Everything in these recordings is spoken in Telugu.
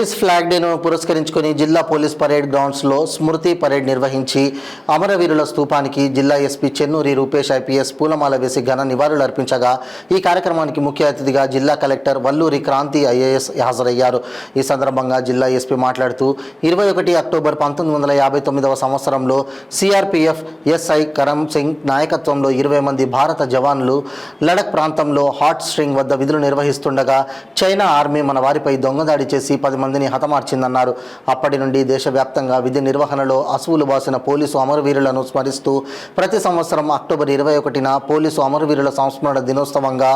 పోలీస్ ఫ్లాగ్ డేను పురస్కరించుకొని జిల్లా పోలీస్ పరేడ్ గ్రౌండ్స్లో స్మృతి పరేడ్ నిర్వహించి అమరవీరుల స్తూపానికి జిల్లా ఎస్పీ చెన్నూరి రూపేష్ ఐపీఎస్ పూలమాల వేసి ఘన నివాళులు అర్పించగా ఈ కార్యక్రమానికి ముఖ్య అతిథిగా జిల్లా కలెక్టర్ వల్లూరి క్రాంతి ఐఏఎస్ హాజరయ్యారు. ఈ సందర్భంగా జిల్లా ఎస్పీ మాట్లాడుతూ 21 అక్టోబర్ 1959వ సంవత్సరంలో సిఆర్పీఎఫ్ ఎస్ఐ కరమ్ సింగ్ నాయకత్వంలో 20 మంది భారత జవాన్లు లడక్ ప్రాంతంలో హాట్ స్ట్రింగ్ వద్ద విధులు నిర్వహిస్తుండగా చైనా ఆర్మీ మన వారిపై దొంగదాడి చేసి 10 మందిని హతమార్చిందన్నారు. అప్పటి నుండి దేశవ్యాప్తంగా విధి నిర్వహణలో అసువులు బాసిన పోలీసు అమరవీరులను స్మరిస్తూ ప్రతి సంవత్సరం అక్టోబర్ 21న పోలీసు అమరవీరుల సంస్మరణ దినోత్సవంగా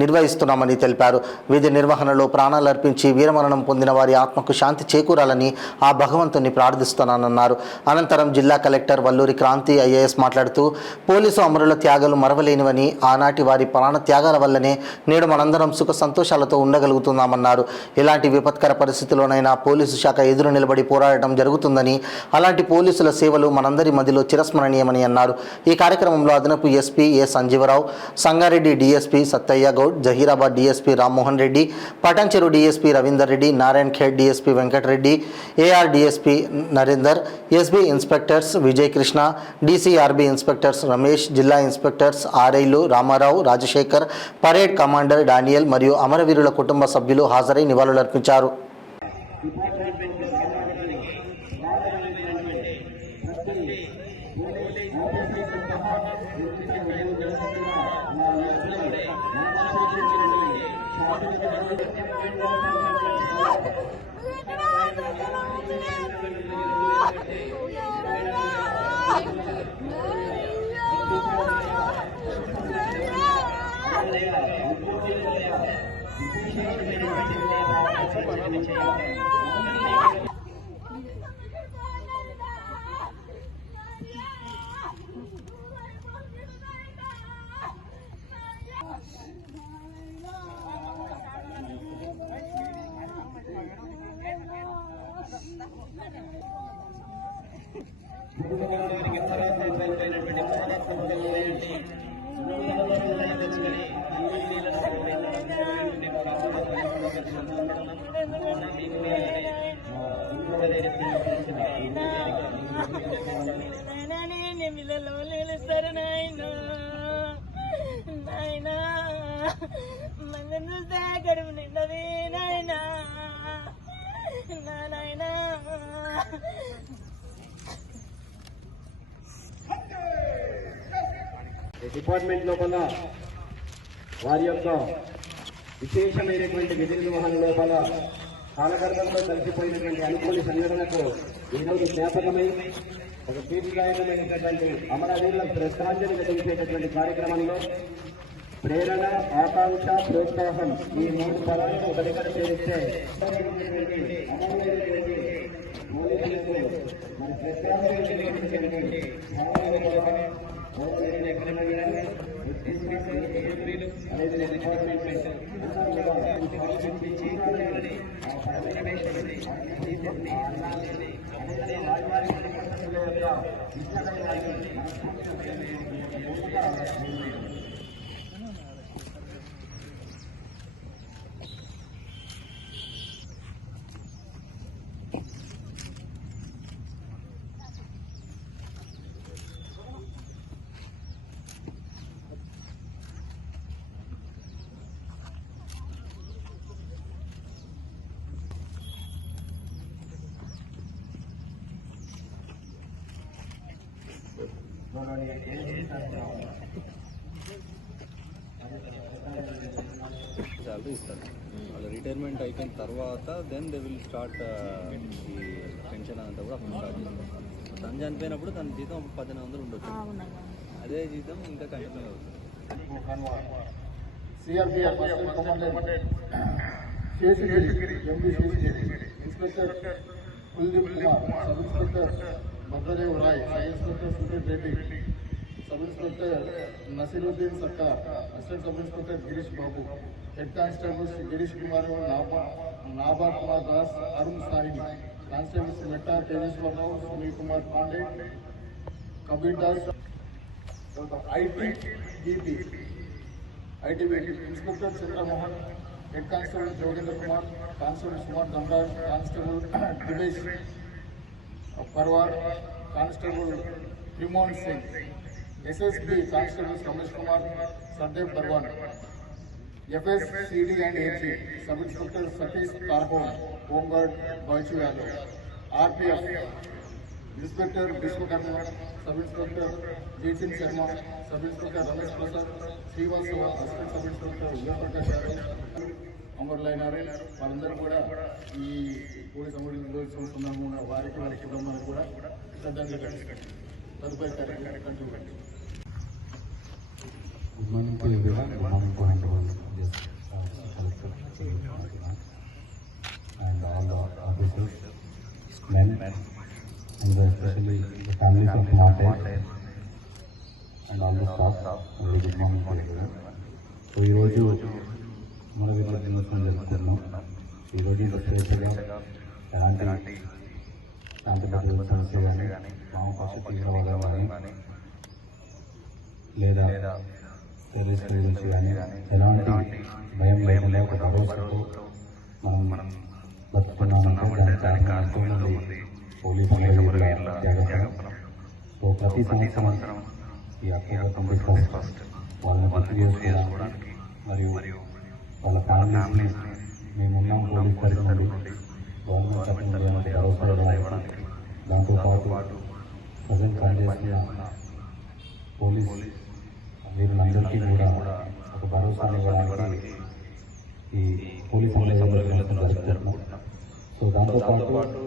నిర్వహిస్తున్నామని తెలిపారు. విధి నిర్వహణలో ప్రాణాలర్పించి వీరమరణం పొందిన వారి ఆత్మకు శాంతి చేకూరాలని ఆ భగవంతుని ప్రార్థిస్తున్నానన్నారు. అనంతరం జిల్లా కలెక్టర్ వల్లూరి క్రాంతి ఐఏఎస్ మాట్లాడుతూ పోలీసు అమరుల త్యాగాలు మరవలేనివని, ఆనాటి వారి ప్రాణ త్యాగాల వల్లనే నేడు మనందరం సుఖ సంతోషాలతో ఉండగలుగుతున్నామన్నారు. ఇలాంటి విపత్కర పరిస్థితుల్లోనైనా పోలీసు శాఖ ఎదురు నిలబడి పోరాడటం జరుగుతుందని, అలాంటి పోలీసుల సేవలు మనందరి మధ్యలో చిరస్మరణీయమని అన్నారు. ఈ కార్యక్రమంలో అదనపు SP A Sanjeevarao, Sangareddy DSP Sattaiah Goud, Zaheerabad DSP Rammohan Reddy, Patancheru DSP Ravinder Reddy, Narayan Khed DSP Venkatareddy, AR DSP Narender, SB inspectors Vijay Krishna, DCRB inspectors Ramesh, జిల్లా ఇన్స్పెక్టర్స్ ఆర్ఐలు Ramarao, Rajasekhar, parade commander Daniel మరియు అమరవీరుల కుటుంబ సభ్యులు హాజరై నివాళులర్పించారు. డిపార్ట్మెంట్ లోపల వారి యొక్క విశేషమైనటువంటి విధి నిర్వహణ లోపల కాలగర్భంలో కలిసిపోయినటువంటి అనుకోని సంఘటనకు ఈరోజు జ్ఞాపకమై ఒక కీర్తిదాయకమైనటువంటి అమరవీరులకు శ్రద్ధాంజలి ఘటించేటటువంటి కార్యక్రమంలో ప్రేరణ, ఆకాంక్ష, ప్రోత్సాహం ఈ 3 పదాలను ఒకటిగా చేరిస్తే మన ప్రత్యేకమైనటువంటి శాలరీ ఇస్తారు. వాళ్ళ రిటైర్మెంట్ అయిపోయిన తర్వాత దెన్ దే విల్ స్టార్ట్ ఈ పెన్షన్ అంతా కూడా అప్పుడు స్టార్ట్ చేస్తారు. తను చనిపోయినప్పుడు తన జీతం 1500 ఉండొచ్చు, అదే జీతం ఇంకా కంటిన్యూ అవుతుంది. Inspector Kuldeep Kumar, sub inspector Bhadradev Rai, inspector Suresh Reddy, sub inspector Nasiruddin Sarkar, assistant sub inspector Girish Babu, head constable Girish Kumar, Naba Kumar Das, Arun Sahini, constable Metta Keshavar Rao, Sunil Kumar Pandey, Kabir Das, ITBP inspector Chandramohan, Head Constable Jogendra Kumar, Constable Sumar Damraj, Constable Divesh Parwar, Constable Primon Singh, SSB Constable Ramesh Kumar, Sardev Barwan, FS CD and AG, Sub Inspector Satish Tarhon, Homeguard Baichu Yadav, RPF Inspector Vishwakarma, Sub Inspector Jitin Sharma, Sub Inspector Ramesh Prasad, Srivastava, Assistant Sub Inspector Prakash Yadav, అమరులైనారు. వాళ్ళందరూ కూడా ఈ పోలీస్ అమరుల సందర్భంగా వారికి కుటుంబానికి కూడా శ్రద్ధాంజలి ఘటిస్తారు. తదుపరి కార్యక్రమం continue. Good morning to everyone. Good morning to everyone. Yes, and all the officers, men, and especially the families of Martyrs and all the staff. Very good morning to everyone. So, ఈ రోజు అమరవీరుల దినోత్సవం జరుపుకున్నాం. ఈ రోజు స్పెషల్గా ఎలాంటి శాంతి భద్రతల సమస్య కానీ వామపక్ష తీవ్రవాదం కానీ లేదా టెర్రరిస్ట్ గురించి కానీ ఎలాంటి భయం లేకుండా ఒక భరోసాతో మనం బతుకున్నామంటే దానికి కారణం ఎంతోమంది పోలీసు అమరవీరుల త్యాగం. సో ప్రతి సంవత్సరం ఈ అక్టోబర్ 21 వాళ్ళని గుర్తు చేసుకోవడానికి మరియు వాళ్ళ ఫ్యామిలీస్ని మేమున్నాం పోలీస్ తరఫు నుండి గవర్నమెంట్ తరఫు నుండి మనకు భరోసా ఇవ్వడానికి, దాంతోపాటు ప్రజెంట్ పనిచేస్తున్న పోలీస్ వీళ్ళందరికీ కూడా ఒక భరోసాను ఇవ్వడానికి ఈ పోలీస్ అమరవీరుల దినోత్సవం జరుపుకుంటున్నాం. సో దాంతోపాటు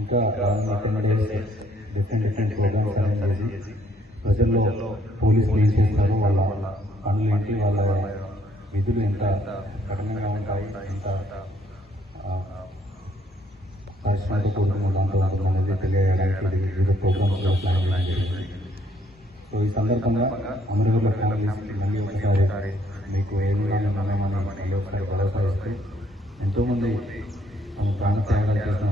ఇంకా 10 days డిఫరెంట్ ప్రోగ్రామ్స్ అరేంజ్ చేసి ప్రజల్లో పోలీసులు ఏం చేస్తారు, వాళ్ళ పనులు ఏంటి, వాళ్ళ విధులు ఎంత కఠినంగా ఉంటాయి, ఎంత పరిశ్రమతో కూడుకున్న దాంతో ఉంటుందనేది తెలియజేయడానికి వివిధ ప్రోగ్రామ్స్ ప్లాన్ చేయడం జరిగింది. సో ఈ సందర్భంగా అమరవీరుల ఫ్యామిలీస్ మళ్ళీ ఒకసారి మీకు ఏమైనా మళ్ళీ ఒకసారి భరోసా ఇస్తూ ఎంతోమంది ప్రాణ త్యాగాలు చేసిన